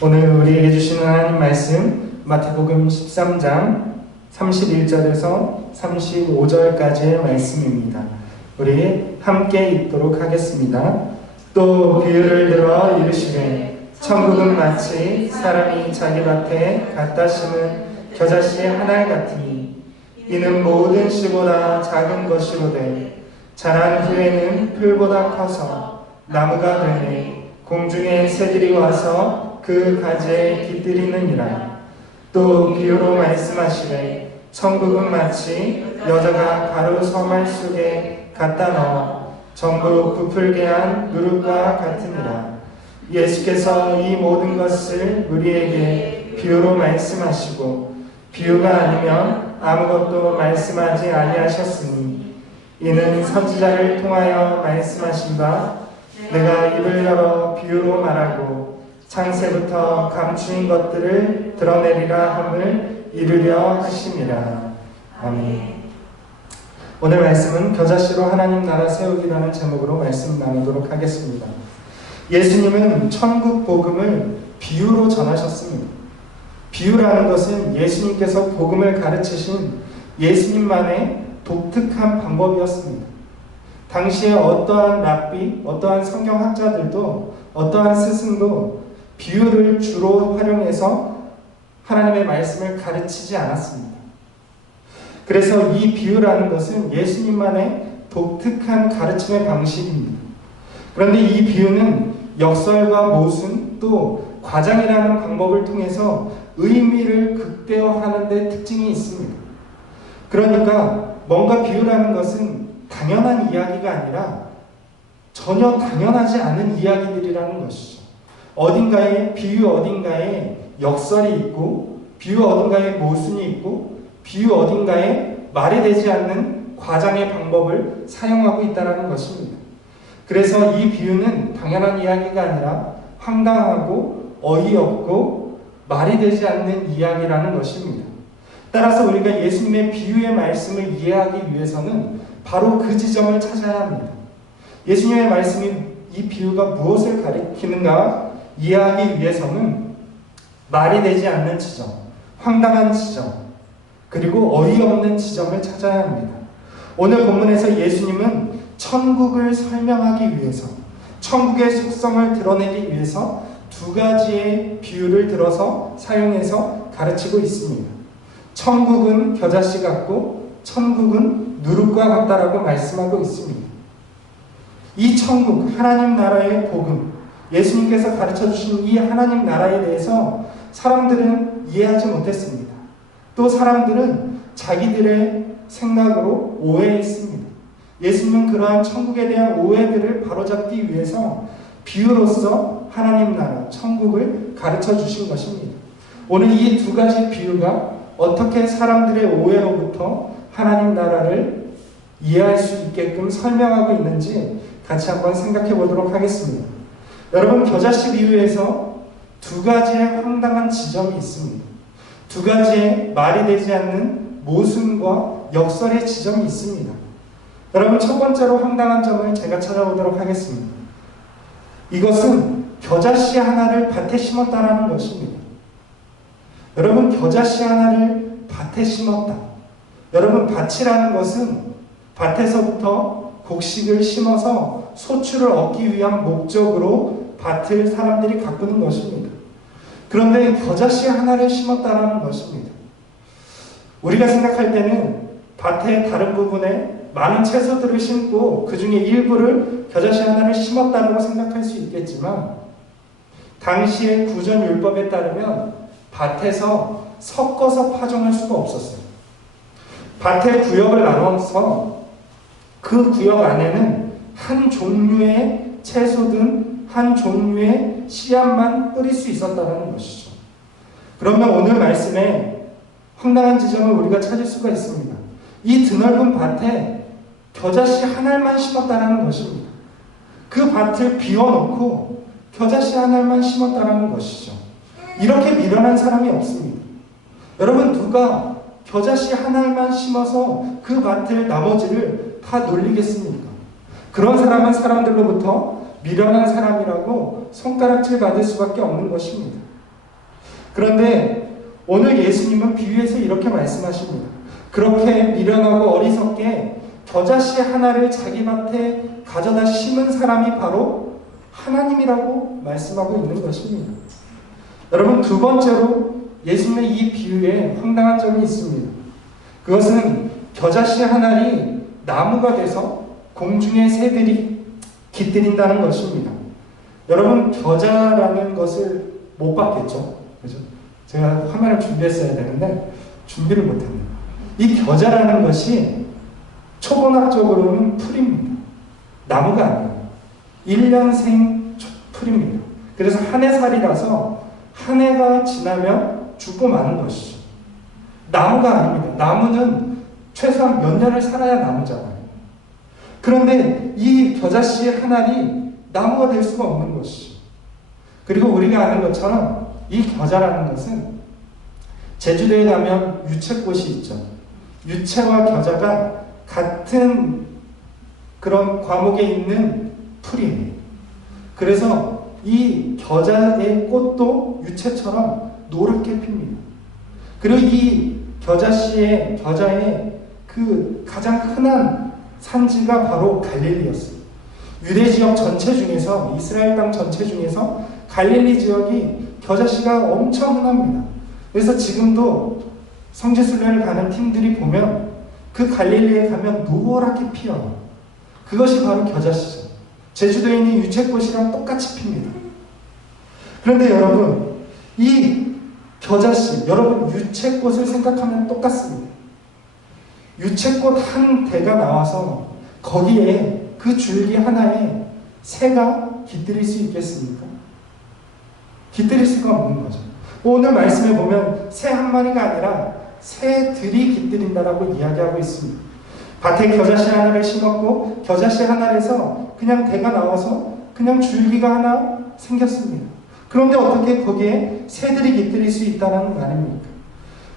오늘 우리에게 주시는 하나님 말씀 마태복음 13장 31절에서 35절까지의 말씀입니다. 우리 함께 읽도록 하겠습니다. 또 비유를 들어 이르시되 천국은 마치 사람이 자기 밭에 갖다 심은 겨자씨 한 알 같으니 이는 모든 씨보다 작은 것이로되 자란 후에는 풀보다 커서 나무가 되매 공중의 새들이 와서 그 가지에 깃들이느니라. 또 비유로 말씀하시되 천국은 마치 여자가 가루 서말 속에 갖다 넣어 전부 부풀게 한 누룩과 같으니라. 예수께서 이 모든 것을 우리에게 비유로 말씀하시고 비유가 아니면 아무것도 말씀하지 아니하셨으니 이는 선지자를 통하여 말씀하신 바 내가 입을 열어 비유로 말하고 창세부터 감추인 것들을 드러내리라 함을 이루려 하심이라. 아멘. 오늘 말씀은 겨자씨로 하나님 나라 세우기라는 제목으로 말씀 나누도록 하겠습니다. 예수님은 천국 복음을 비유로 전하셨습니다. 비유라는 것은 예수님께서 복음을 가르치신 예수님만의 독특한 방법이었습니다. 당시에 어떠한 랍비, 어떠한 성경학자들도 어떠한 스승도 비유를 주로 활용해서 하나님의 말씀을 가르치지 않았습니다. 그래서 이 비유라는 것은 예수님만의 독특한 가르침의 방식입니다. 그런데 이 비유는 역설과 모순 또 과장이라는 방법을 통해서 의미를 극대화하는 데 특징이 있습니다. 그러니까 뭔가 비유라는 것은 당연한 이야기가 아니라 전혀 당연하지 않은 이야기들이라는 것이죠. 어딘가에 비유 어딘가에 역설이 있고 비유 어딘가에 모순이 있고 비유 어딘가에 말이 되지 않는 과장의 방법을 사용하고 있다는 것입니다. 그래서 이 비유는 당연한 이야기가 아니라 황당하고 어이없고 말이 되지 않는 이야기라는 것입니다. 따라서 우리가 예수님의 비유의 말씀을 이해하기 위해서는 바로 그 지점을 찾아야 합니다. 예수님의 말씀이 이 비유가 무엇을 가리키는가 이해하기 위해서는 말이 되지 않는 지점, 황당한 지점, 그리고 어이없는 지점을 찾아야 합니다. 오늘 본문에서 예수님은 천국을 설명하기 위해서, 천국의 속성을 드러내기 위해서 두 가지의 비유를 들어서 사용해서 가르치고 있습니다. 천국은 겨자씨 같고 천국은 누룩과 같다라고 말씀하고 있습니다. 이 천국, 하나님 나라의 복음, 예수님께서 가르쳐주신 이 하나님 나라에 대해서 사람들은 이해하지 못했습니다. 또 사람들은 자기들의 생각으로 오해했습니다. 예수님은 그러한 천국에 대한 오해들을 바로잡기 위해서 비유로서 하나님 나라, 천국을 가르쳐 주신 것입니다. 오늘 이 두 가지 비유가 어떻게 사람들의 오해로부터 하나님 나라를 이해할 수 있게끔 설명하고 있는지 같이 한번 생각해 보도록 하겠습니다. 여러분, 겨자씨 비유에서 두 가지의 황당한 지점이 있습니다. 두 가지의 말이 되지 않는 모순과 역설의 지점이 있습니다. 여러분, 첫 번째로 황당한 점을 제가 찾아보도록 하겠습니다. 이것은 겨자씨 하나를 밭에 심었다라는 것입니다. 여러분, 겨자씨 하나를 밭에 심었다. 여러분, 밭이라는 것은 밭에서부터 곡식을 심어서 소출을 얻기 위한 목적으로 밭을 사람들이 가꾸는 것입니다. 그런데 겨자씨 하나를 심었다라는 것입니다. 우리가 생각할 때는 밭의 다른 부분에 많은 채소들을 심고 그 중에 일부를 겨자씨 하나를 심었다라고 생각할 수 있겠지만 당시의 구전율법에 따르면 밭에서 섞어서 파종할 수가 없었어요. 밭의 구역을 나눠서 그 구역 안에는 한 종류의 채소든 한 종류의 씨앗만 뿌릴 수 있었다는 것이죠. 그러면 오늘 말씀에 황당한 지점을 우리가 찾을 수가 있습니다. 이 드넓은 밭에 겨자씨 한 알만 심었다는 것입니다. 그 밭을 비워놓고 겨자씨 한 알만 심었다는 것이죠. 이렇게 미련한 사람이 없습니다. 여러분, 누가 겨자씨 한 알만 심어서 그 밭을 나머지를 다 놀리겠습니까? 그런 사람은 사람들로부터 미련한 사람이라고 손가락질 받을 수밖에 없는 것입니다. 그런데 오늘 예수님은 비유에서 이렇게 말씀하십니다. 그렇게 미련하고 어리석게 겨자씨 하나를 자기 밭에 가져다 심은 사람이 바로 하나님이라고 말씀하고 있는 것입니다. 여러분, 두 번째로 예수님의 이 비유에 황당한 점이 있습니다. 그것은 겨자씨 하나이 나무가 돼서 공중의 새들이 깃들인다는 것입니다. 여러분, 겨자라는 것을 못 봤겠죠? 그죠? 제가 화면을 준비했어야 되는데 준비를 못했네요. 이 겨자라는 것이 초본학적으로는 풀입니다. 나무가 아니에요. 1년생 풀입니다. 그래서 한 해살이라서 한 해가 지나면 죽고 마는 것이죠. 나무가 아닙니다. 나무는 최소한 몇 년을 살아야 나무잖아요. 그런데 이 겨자씨 한 알이 나무가 될 수가 없는 것이죠. 그리고 우리가 아는 것처럼 이 겨자라는 것은 제주도에 가면 유채꽃이 있죠. 유채와 겨자가 같은 그런 과목에 있는 풀이에요. 그래서 이 겨자의 꽃도 유채처럼 노랗게 핍니다. 그리고 이 겨자의 그 가장 흔한 산지가 바로 갈릴리였어요. 유대 지역 전체 중에서, 이스라엘 땅 전체 중에서 갈릴리 지역이 겨자씨가 엄청 흔합니다. 그래서 지금도 성지순례를 가는 팀들이 보면 그 갈릴리에 가면 노랗게 피어요. 그것이 바로 겨자씨죠. 제주도에 있는 유채꽃이랑 똑같이 핍니다. 그런데 여러분, 이 겨자씨, 여러분 유채꽃을 생각하면 똑같습니다. 유채꽃 한 대가 나와서 거기에 그 줄기 하나에 새가 깃들일 수 있겠습니까? 깃들일 수가 없는 거죠. 오늘 말씀에 보면 새 한 마리가 아니라 새들이 깃들인다라고 이야기하고 있습니다. 밭에 겨자씨 하나를 심었고 겨자씨 하나에서 그냥 대가 나와서 그냥 줄기가 하나 생겼습니다. 그런데 어떻게 거기에 새들이 깃들일 수 있다는 말입니까?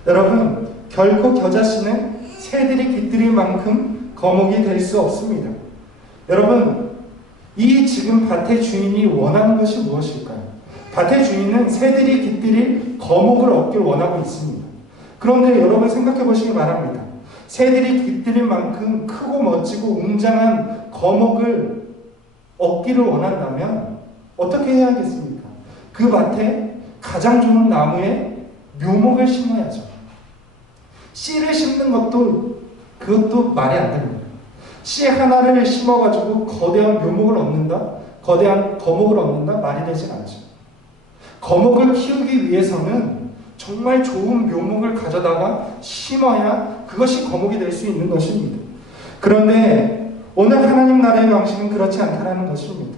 여러분, 결코 겨자씨는 새들이 깃들일 만큼 거목이 될 수 없습니다. 여러분, 이 지금 밭의 주인이 원하는 것이 무엇일까요? 밭의 주인은 새들이 깃들일 거목을 얻길 원하고 있습니다. 그런데 여러분 생각해 보시기 바랍니다. 새들이 깃들일 만큼 크고 멋지고 웅장한 거목을 얻기를 원한다면 어떻게 해야겠습니까? 그 밭에 가장 좋은 나무에 묘목을 심어야죠. 씨를 심는 그것도 말이 안 됩니다. 씨 하나를 심어가지고 거대한 묘목을 얻는다? 거대한 거목을 얻는다? 말이 되지 않죠. 거목을 키우기 위해서는 정말 좋은 묘목을 가져다가 심어야 그것이 거목이 될 수 있는 것입니다. 그런데 오늘 하나님 나라의 방식은 그렇지 않다는 것입니다.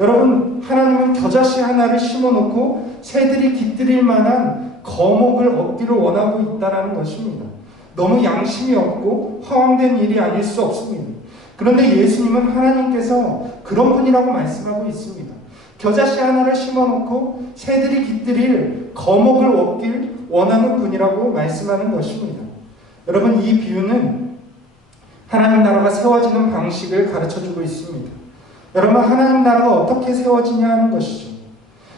여러분, 하나님은 겨자씨 하나를 심어놓고 새들이 깃들일 만한 거목을 얻기를 원하고 있다는 것입니다. 너무 양심이 없고 허황된 일이 아닐 수 없습니다. 그런데 예수님은 하나님께서 그런 분이라고 말씀하고 있습니다. 겨자씨 하나를 심어놓고 새들이 깃들일 거목을 얻길 원하는 분이라고 말씀하는 것입니다. 여러분, 이 비유는 하나님 나라가 세워지는 방식을 가르쳐주고 있습니다. 여러분, 하나님 나라가 어떻게 세워지냐 하는 것이죠.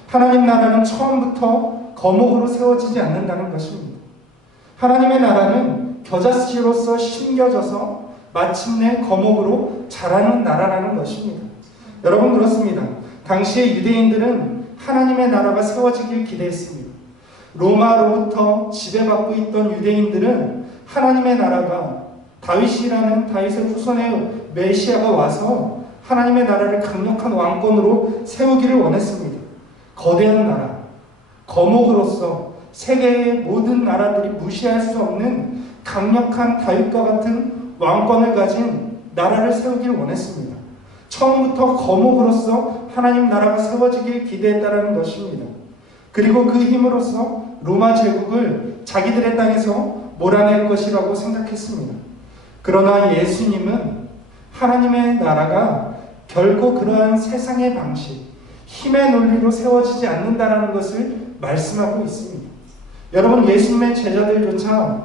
하나님 나라는 처음부터 거목으로 세워지지 않는다는 것입니다. 하나님의 나라는 겨자씨로서 심겨져서 마침내 거목으로 자라는 나라라는 것입니다. 여러분, 그렇습니다. 당시의 유대인들은 하나님의 나라가 세워지길 기대했습니다. 로마로부터 지배받고 있던 유대인들은 하나님의 나라가 다윗의 후손의 메시아가 와서 하나님의 나라를 강력한 왕권으로 세우기를 원했습니다. 거대한 나라, 거목으로서 세계의 모든 나라들이 무시할 수 없는 강력한 다윗과 같은 왕권을 가진 나라를 세우기를 원했습니다. 처음부터 거목으로서 하나님 나라가 세워지길 기대했다는 것입니다. 그리고 그 힘으로써 로마 제국을 자기들의 땅에서 몰아낼 것이라고 생각했습니다. 그러나 예수님은 하나님의 나라가 결코 그러한 세상의 방식, 힘의 논리로 세워지지 않는다는 것을 말씀하고 있습니다. 여러분, 예수님의 제자들조차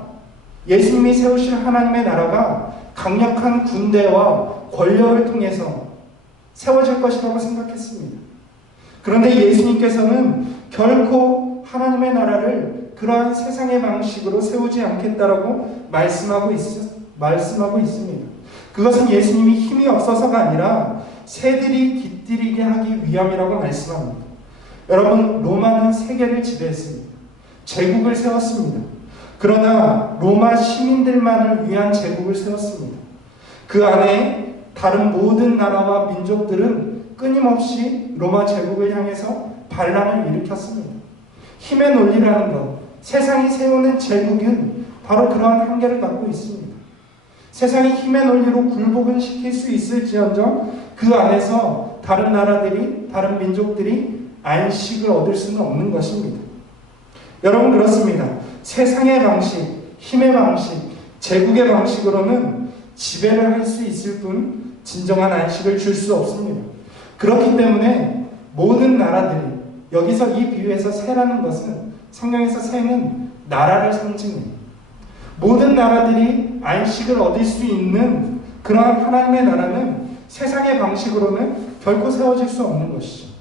예수님이 세우실 하나님의 나라가 강력한 군대와 권력을 통해서 세워질 것이라고 생각했습니다. 그런데 예수님께서는 결코 하나님의 나라를 그러한 세상의 방식으로 세우지 않겠다라고 말씀하고 있습니다. 그것은 예수님이 힘이 없어서가 아니라 새들이 깃들이게 하기 위함이라고 말씀합니다. 여러분, 로마는 세계를 지배했습니다. 제국을 세웠습니다. 그러나 로마 시민들만을 위한 제국을 세웠습니다. 그 안에 다른 모든 나라와 민족들은 끊임없이 로마 제국을 향해서 반란을 일으켰습니다. 힘의 논리라는 것, 세상이 세우는 제국은 바로 그러한 한계를 갖고 있습니다. 세상이 힘의 논리로 굴복은 시킬 수 있을지언정 그 안에서 다른 나라들이, 다른 민족들이 안식을 얻을 수는 없는 것입니다. 여러분, 그렇습니다. 세상의 방식, 힘의 방식, 제국의 방식으로는 지배를 할 수 있을 뿐 진정한 안식을 줄 수 없습니다. 그렇기 때문에 모든 나라들이, 여기서 이 비유에서 새라는 것은, 성경에서 새는 나라를 상징해요. 모든 나라들이 안식을 얻을 수 있는 그러한 하나님의 나라는 세상의 방식으로는 결코 세워질 수 없는 것이죠.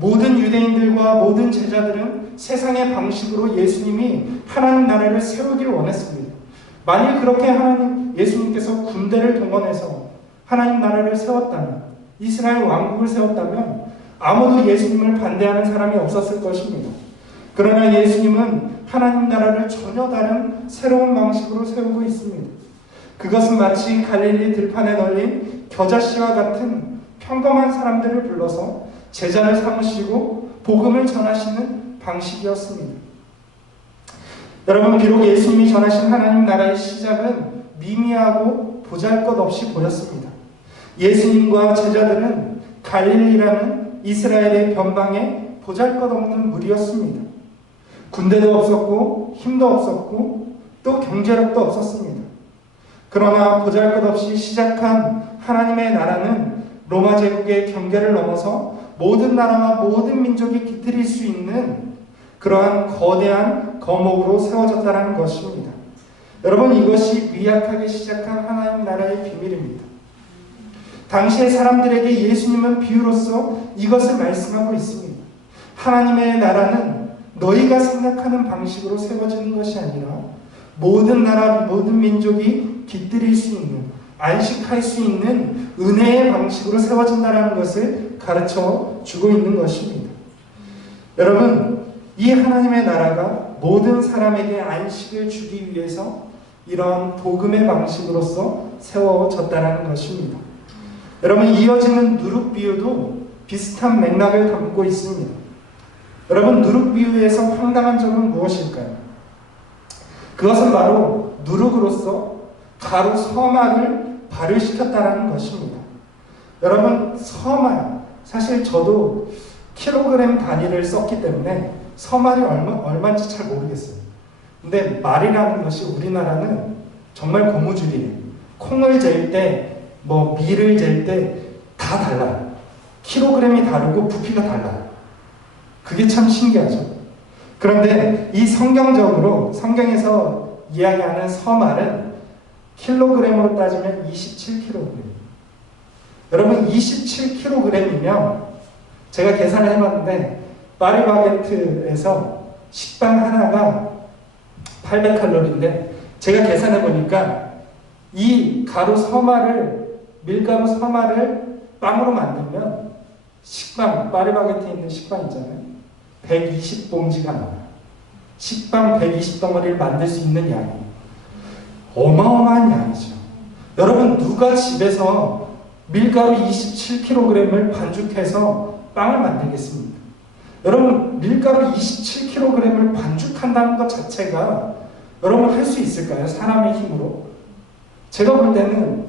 모든 유대인들과 모든 제자들은 세상의 방식으로 예수님이 하나님 나라를 세우길 원했습니다. 만일 그렇게 예수님께서 군대를 동원해서 하나님 나라를 세웠다면, 이스라엘 왕국을 세웠다면 아무도 예수님을 반대하는 사람이 없었을 것입니다. 그러나 예수님은 하나님 나라를 전혀 다른 새로운 방식으로 세우고 있습니다. 그것은 마치 갈릴리 들판에 널린 겨자씨와 같은 평범한 사람들을 불러서 제자를 삼으시고 복음을 전하시는 방식이었습니다. 여러분, 비록 예수님이 전하신 하나님 나라의 시작은 미미하고 보잘것없이 보였습니다. 예수님과 제자들은 갈릴리라는 이스라엘의 변방에 보잘것없는 무리였습니다. 군대도 없었고 힘도 없었고 또 경제력도 없었습니다. 그러나 보잘것없이 시작한 하나님의 나라는 로마 제국의 경계를 넘어서 모든 나라와 모든 민족이 깃들일 수 있는 그러한 거대한 거목으로 세워졌다는 것입니다. 여러분, 이것이 미약하게 시작한 하나님 나라의 비밀입니다. 당시의 사람들에게 예수님은 비유로서 이것을 말씀하고 있습니다. 하나님의 나라는 너희가 생각하는 방식으로 세워지는 것이 아니라 모든 나라, 모든 민족이 깃들일 수 있는, 안식할 수 있는 은혜의 방식으로 세워진다는 것을 가르쳐 주고 있는 것입니다. 여러분, 이 하나님의 나라가 모든 사람에게 안식을 주기 위해서 이런 복음의 방식으로서 세워졌다는 것입니다. 여러분, 이어지는 누룩 비유도 비슷한 맥락을 담고 있습니다. 여러분, 누룩 비유에서 황당한 점은 무엇일까요? 그것은 바로 누룩으로서 가루 서말을 발효시켰다는 것입니다. 여러분, 서말, 사실 저도 킬로그램 단위를 썼기 때문에 서말이 얼마인지 잘 모르겠어요. 근데 말이라는 것이 우리나라는 정말 고무줄이에요. 콩을 잴 때, 밀을 잴 때 다 달라요. 킬로그램이 다르고 부피가 달라요. 그게 참 신기하죠. 그런데 이 성경에서 이야기하는 서말은 킬로그램으로 따지면 27kg. 여러분, 27kg이면 제가 계산을 해봤는데 파리바게트에서 식빵 하나가 800칼로리인데 제가 계산해보니까 이 밀가루 서말을 빵으로 만들면 식빵, 파리바게트에 있는 식빵 있잖아요. 120봉지가 나와요. 식빵 120덩어리를 만들 수 있는 양이 어마어마한 양이죠. 여러분, 누가 집에서 밀가루 27kg을 반죽해서 빵을 만들겠습니까? 여러분, 밀가루 27kg을 반죽한다는 것 자체가 여러분 할 수 있을까요? 사람의 힘으로? 제가 볼 때는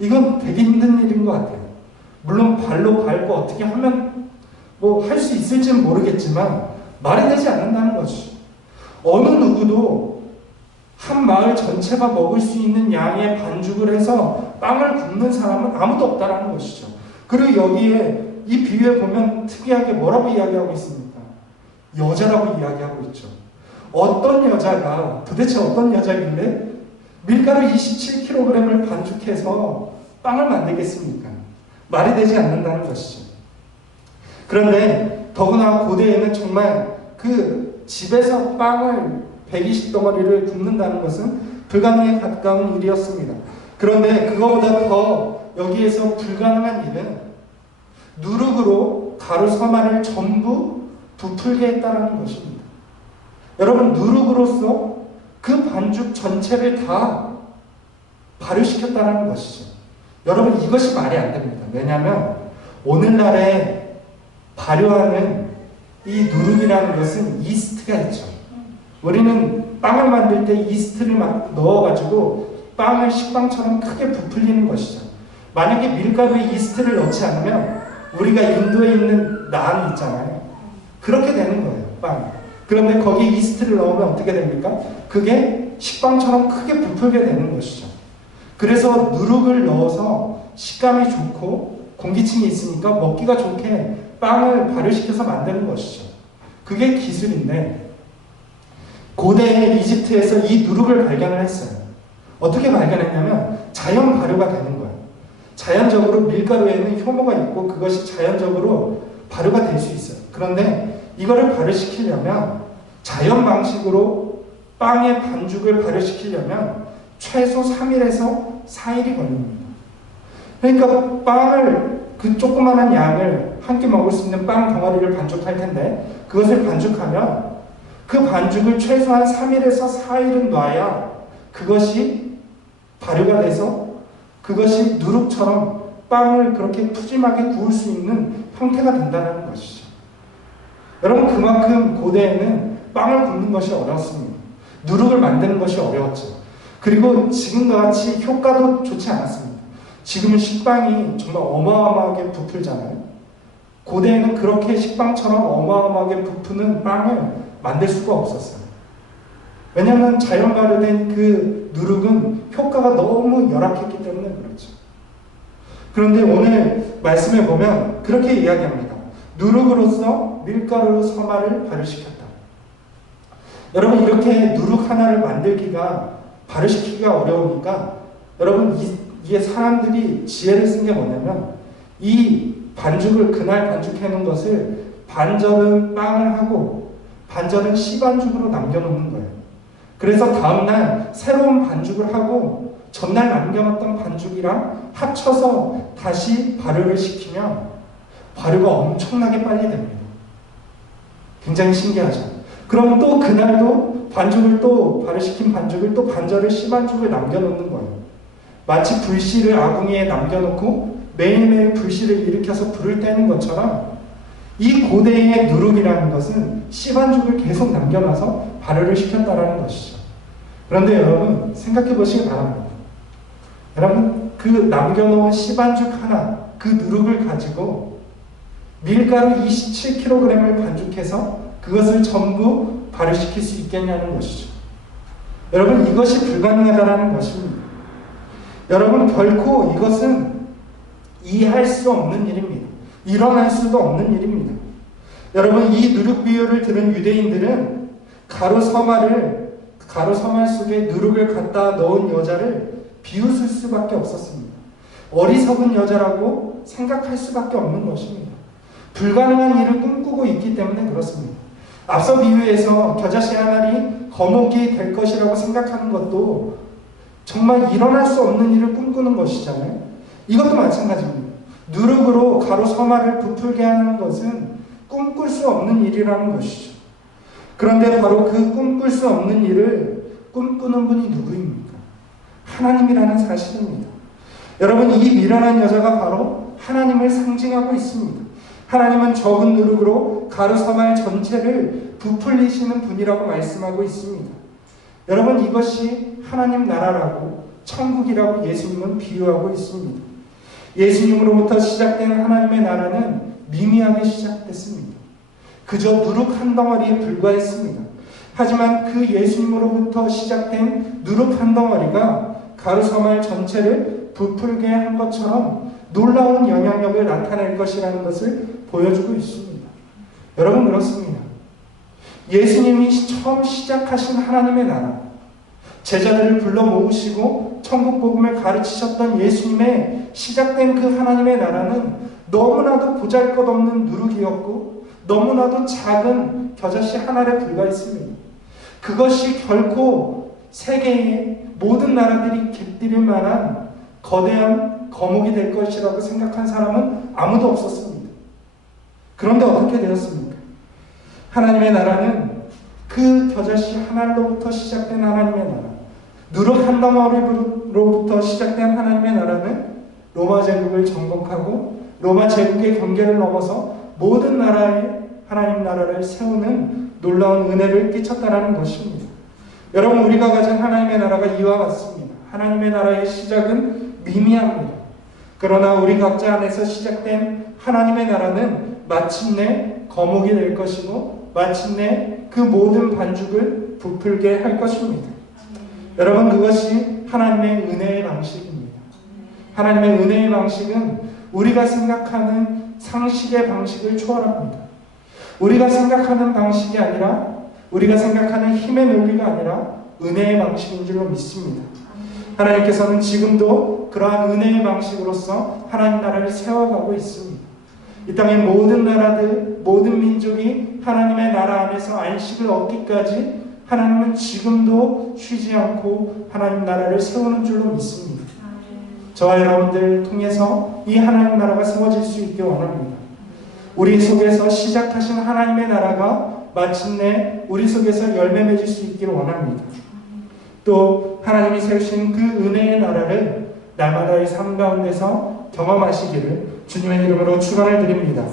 이건 되게 힘든 일인 것 같아요. 물론 발로 밟고 어떻게 하면 할 수 있을지는 모르겠지만 말이 되지 않는다는 거죠. 어느 누구도 한 마을 전체가 먹을 수 있는 양의 반죽을 해서 빵을 굽는 사람은 아무도 없다는 것이죠. 그리고 여기에 이 비유에 보면 특이하게 뭐라고 이야기하고 있습니까? 여자라고 이야기하고 있죠. 도대체 어떤 여자길래 밀가루 27kg을 반죽해서 빵을 만들겠습니까? 말이 되지 않는다는 것이죠. 그런데 더구나 고대에는 정말 그 집에서 빵을 120덩어리를 굽는다는 것은 불가능에 가까운 일이었습니다. 그런데 그거보다 더 여기에서 불가능한 일은 누룩으로 가루 서말을 전부 부풀게 했다는 것입니다. 여러분, 누룩으로서 그 반죽 전체를 다 발효시켰다는 것이죠. 여러분, 이것이 말이 안 됩니다. 왜냐하면 오늘날에 발효하는 이 누룩이라는 것은 이스트가 있죠. 우리는 빵을 만들 때 이스트를 막 넣어가지고 빵을 식빵처럼 크게 부풀리는 것이죠. 만약에 밀가루에 이스트를 넣지 않으면 우리가 인도에 있는 난 있잖아요. 그렇게 되는 거예요, 빵. 그런데 거기에 이스트를 넣으면 어떻게 됩니까? 그게 식빵처럼 크게 부풀게 되는 것이죠. 그래서 누룩을 넣어서 식감이 좋고 공기층이 있으니까 먹기가 좋게 빵을 발효시켜서 만드는 것이죠. 그게 기술인데 고대 이집트에서 이 누룩을 발견을 했어요. 어떻게 발견했냐면 자연 발효가 되는 거예요. 자연적으로 밀가루에는 효모가 있고 그것이 자연적으로 발효가 될 수 있어요. 그런데 이거를 발효시키려면 자연 방식으로 빵의 반죽을 발효시키려면 최소 3일에서 4일이 걸립니다. 그러니까 빵을 그 조그마한 양을 한 끼 먹을 수 있는 빵 덩어리를 반죽할 텐데 그것을 반죽하면 그 반죽을 최소한 3일에서 4일은 놔야 그것이 발효가 돼서 그것이 누룩처럼 빵을 그렇게 푸짐하게 구울 수 있는 형태가 된다는 것이죠. 여러분, 그만큼 고대에는 빵을 굽는 것이 어려웠습니다. 누룩을 만드는 것이 어려웠죠. 그리고 지금과 같이 효과도 좋지 않았습니다. 지금은 식빵이 정말 어마어마하게 부풀잖아요. 고대에는 그렇게 식빵처럼 어마어마하게 부푸는 빵을 만들 수가 없었어요. 왜냐하면 자연 발효된 그 누룩은 효과가 너무 열악했기 때문에 그렇죠. 그런데 오늘 말씀에 보면 그렇게 이야기합니다. 누룩으로서 밀가루 서말을 발효시켰다. 여러분, 이렇게 누룩 하나를 만들기가 발효시키기가 어려우니까 여러분, 이게 사람들이 지혜를 쓴 게 뭐냐면 이 반죽을 그날 반죽해 놓은 것을 반절은 빵을 하고 반절은 씨반죽으로 남겨놓는 거예요. 그래서 다음날 새로운 반죽을 하고 전날 남겨놨던 반죽이랑 합쳐서 다시 발효를 시키면 발효가 엄청나게 빨리 됩니다. 굉장히 신기하죠. 그럼 또 그날도 반죽을 또 발효시킨 반죽을 또 반절을 씨반죽을 남겨놓는 거예요. 마치 불씨를 아궁이에 남겨놓고 매일매일 불씨를 일으켜서 불을 떼는 것처럼 이 고대의 누룩이라는 것은 씨반죽을 계속 남겨놔서 발효를 시켰다라는 것이죠. 그런데 여러분, 생각해 보시기 바랍니다. 여러분, 그 남겨놓은 씨반죽 하나, 그 누룩을 가지고 밀가루 27kg을 반죽해서 그것을 전부 발효시킬 수 있겠냐는 것이죠. 여러분, 이것이 불가능하다는 것입니다. 여러분, 결코 이것은 이해할 수 없는 일입니다. 일어날 수도 없는 일입니다. 여러분, 이 누룩 비유를 들은 유대인들은 가루 서말 속에 누룩을 갖다 넣은 여자를 비웃을 수밖에 없었습니다. 어리석은 여자라고 생각할 수밖에 없는 것입니다. 불가능한 일을 꿈꾸고 있기 때문에 그렇습니다. 앞서 비유에서 겨자씨 한 알이 거목이 될 것이라고 생각하는 것도 정말 일어날 수 없는 일을 꿈꾸는 것이잖아요. 이것도 마찬가지입니다. 누룩으로 가루 서말을 부풀게 하는 것은 꿈꿀 수 없는 일이라는 것이죠. 그런데 바로 그 꿈꿀 수 없는 일을 꿈꾸는 분이 누구입니까? 하나님이라는 사실입니다. 여러분, 이 미련한 여자가 바로 하나님을 상징하고 있습니다. 하나님은 적은 누룩으로 가루 서말 전체를 부풀리시는 분이라고 말씀하고 있습니다. 여러분, 이것이 하나님 나라라고 천국이라고 예수님은 비유하고 있습니다. 예수님으로부터 시작된 하나님의 나라는 미미하게 시작됐습니다. 그저 누룩 한 덩어리에 불과했습니다. 하지만 그 예수님으로부터 시작된 누룩 한 덩어리가 가루 서말 전체를 부풀게 한 것처럼 놀라운 영향력을 나타낼 것이라는 것을 보여주고 있습니다. 여러분, 그렇습니다. 예수님이 처음 시작하신 하나님의 나라, 제자들을 불러 모으시고 천국 복음을 가르치셨던 예수님의 시작된 그 하나님의 나라는 너무나도 보잘것없는 누룩이었고 너무나도 작은 겨자씨 하나에 불과했습니다. 그것이 결코 세계의 모든 나라들이 깃들일 만한 거대한 거목이 될 것이라고 생각한 사람은 아무도 없었습니다. 그런데 어떻게 되었습니까? 하나님의 나라는 그 겨자씨 하나로부터 시작된 하나님의 나라, 누룩 한 덩어리로부터 시작된 하나님의 나라는 로마 제국을 정복하고 로마 제국의 경계를 넘어서 모든 나라의 하나님 나라를 세우는 놀라운 은혜를 끼쳤다는 것입니다. 여러분, 우리가 가진 하나님의 나라가 이와 같습니다. 하나님의 나라의 시작은 미미합니다. 그러나 우리 각자 안에서 시작된 하나님의 나라는 마침내 거목이 될 것이고 마침내 그 모든 반죽을 부풀게 할 것입니다. 여러분, 그것이 하나님의 은혜의 방식입니다. 하나님의 은혜의 방식은 우리가 생각하는 상식의 방식을 초월합니다. 우리가 생각하는 방식이 아니라, 우리가 생각하는 힘의 논리가 아니라 은혜의 방식인 줄로 믿습니다. 하나님께서는 지금도 그러한 은혜의 방식으로서 하나님 나라를 세워가고 있습니다. 이 땅의 모든 나라들, 모든 민족이 하나님의 나라 안에서 안식을 얻기까지 하나님은 지금도 쉬지 않고 하나님 나라를 세우는 줄로 믿습니다. 저와 여러분들 통해서 이 하나님 나라가 세워질 수 있길 원합니다. 우리 속에서 시작하신 하나님의 나라가 마침내 우리 속에서 열매 맺을 수 있기를 원합니다. 또 하나님이 세우신 그 은혜의 나라를 날마다의 삶 가운데서 경험하시기를 주님의 이름으로 축원을 드립니다.